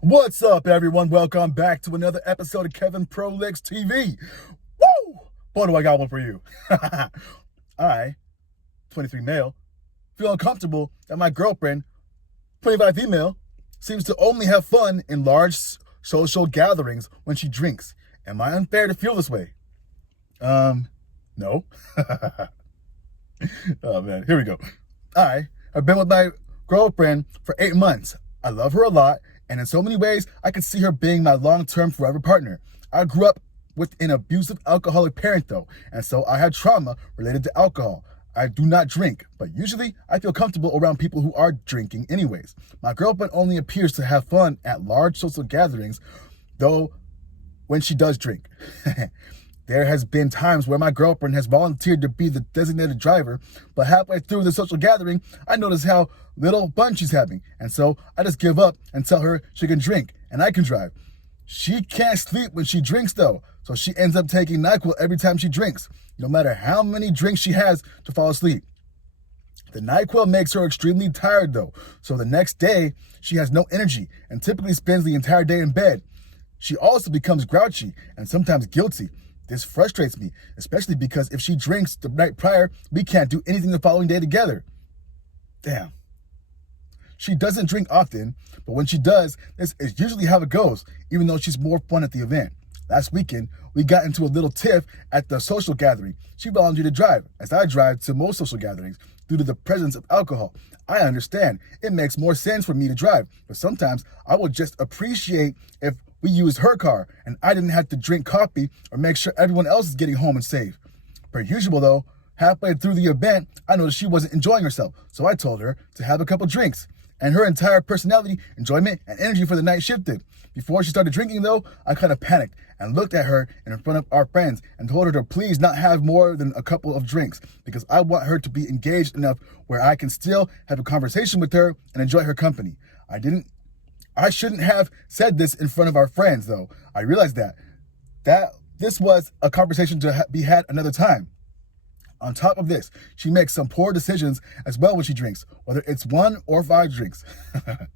What's up, everyone? Welcome back to another episode of Kevin Prolix TV. Woo! Boy, do I got one for you. I, 23 male, feel uncomfortable that my girlfriend, 25 female, seems to only have fun in large social gatherings when she drinks. Am I unfair to feel this way? No. Oh, man. Here we go. I have been with my girlfriend for 8 months. I love her a lot, and in so many ways, I could see her being my long-term forever partner. I grew up with an abusive alcoholic parent, though, and so I had trauma related to alcohol. I do not drink, but usually I feel comfortable around people who are drinking anyways. My girlfriend only appears to have fun at large social gatherings, though, when she does drink. There has been times where my girlfriend has volunteered to be the designated driver, but halfway through the social gathering, I notice how little fun she's having, and so I just give up and tell her she can drink and I can drive. She can't sleep when she drinks though, so she ends up taking NyQuil every time she drinks, no matter how many drinks she has to fall asleep. The NyQuil makes her extremely tired though, so the next day she has no energy and typically spends the entire day in bed. She also becomes grouchy and sometimes guilty. This frustrates me, especially because if she drinks the night prior, we can't do anything the following day together. Damn. She doesn't drink often, but when she does, this is usually how it goes, even though she's more fun at the event. Last weekend, we got into a little tiff at the social gathering. She volunteered to drive, as I drive to most social gatherings, due to the presence of alcohol. I understand. It makes more sense for me to drive, but sometimes I would just appreciate if we used her car and I didn't have to drink coffee or make sure everyone else is getting home and safe. Per usual though, halfway through the event, I noticed she wasn't enjoying herself, so I told her to have a couple drinks. And her entire personality, enjoyment, and energy for the night shifted. Before she started drinking though, I kind of panicked and looked at her in front of our friends and told her to please not have more than a couple of drinks because I want her to be engaged enough where I can still have a conversation with her and enjoy her company. I shouldn't have said this in front of our friends though. I realized that this was a conversation to be had another time. On top of this, she makes some poor decisions as well when she drinks, whether it's 1 or 5 drinks. I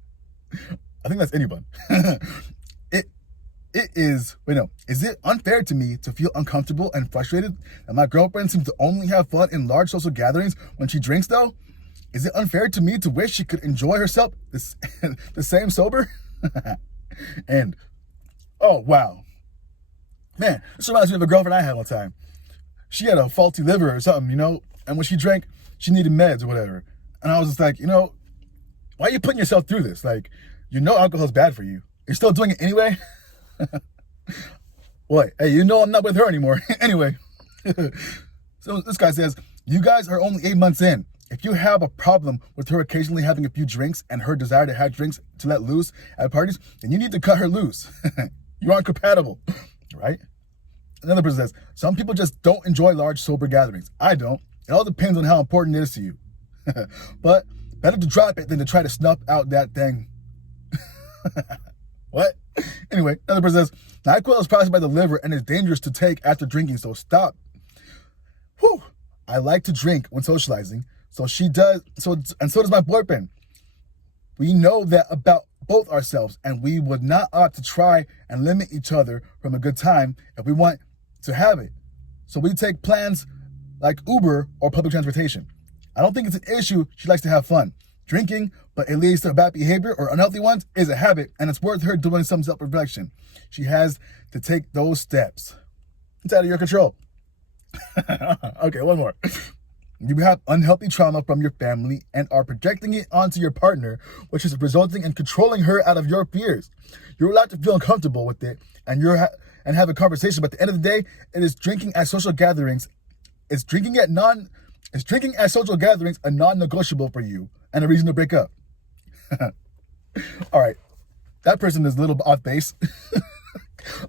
think that's anyone. Is it unfair to me to feel uncomfortable and frustrated that my girlfriend seems to only have fun in large social gatherings when she drinks though? Is it unfair to me to wish she could enjoy herself the same sober? And, oh wow. Man, this reminds me of a girlfriend I had one time. She had a faulty liver or something, and when she drank, she needed meds or whatever. And I was just like, why are you putting yourself through this? Like, alcohol's bad for you. You're still doing it anyway? What? Hey, I'm not with her anymore. Anyway. So this guy says, you guys are only 8 months in. If you have a problem with her occasionally having a few drinks and her desire to have drinks to let loose at parties, then you need to cut her loose. You aren't compatible, right? Another person says, some people just don't enjoy large sober gatherings. I don't. It all depends on how important it is to you. But better to drop it than to try to snuff out that thing. What? Anyway, another person says, NyQuil is processed by the liver and is dangerous to take after drinking, so stop. Whew. I like to drink when socializing, so she does, and so does my boyfriend. We know that about both ourselves, and we would not ought to try and limit each other from a good time if we want to have it. So we take plans like Uber or public transportation. I don't think it's an issue. She likes to have fun. Drinking, but it leads to bad behavior or unhealthy ones, is a habit, and it's worth her doing some self-reflection. She has to take those steps. It's out of your control. Okay, one more. You have unhealthy trauma from your family and are projecting it onto your partner, which is resulting in controlling her out of your fears. You're allowed to feel uncomfortable with it and have a conversation, but at the end of the day, it is drinking at social gatherings. It's drinking at social gatherings a non-negotiable for you and a reason to break up. All right, that person is a little off base. All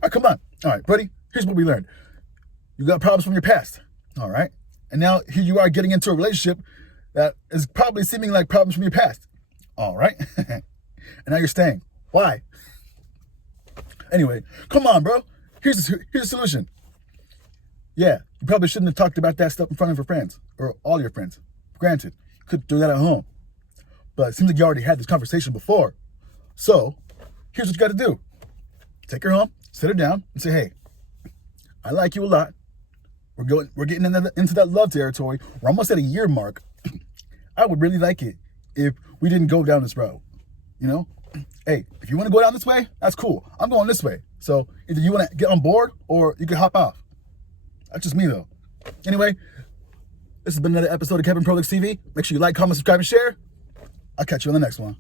right, come on. All right, buddy, here's what we learned. You got problems from your past, all right? And now here you are getting into a relationship that is probably seeming like problems from your past, all right? And now you're staying. Why? Anyway, come on, bro. Here's the solution. Yeah, you probably shouldn't have talked about that stuff in front of your friends or all your friends. Granted, you could do that at home. But it seems like you already had this conversation before. So, here's what you got to do. Take her home, sit her down, and say, hey, I like you a lot. We're getting into that love territory. We're almost at a year mark. I would really like it if we didn't go down this road. You know? Hey, if you want to go down this way, that's cool. I'm going this way. So either you want to get on board or you can hop off. That's just me, though. Anyway, this has been another episode of Kevin Prolix TV. Make sure you like, comment, subscribe, and share. I'll catch you on the next one.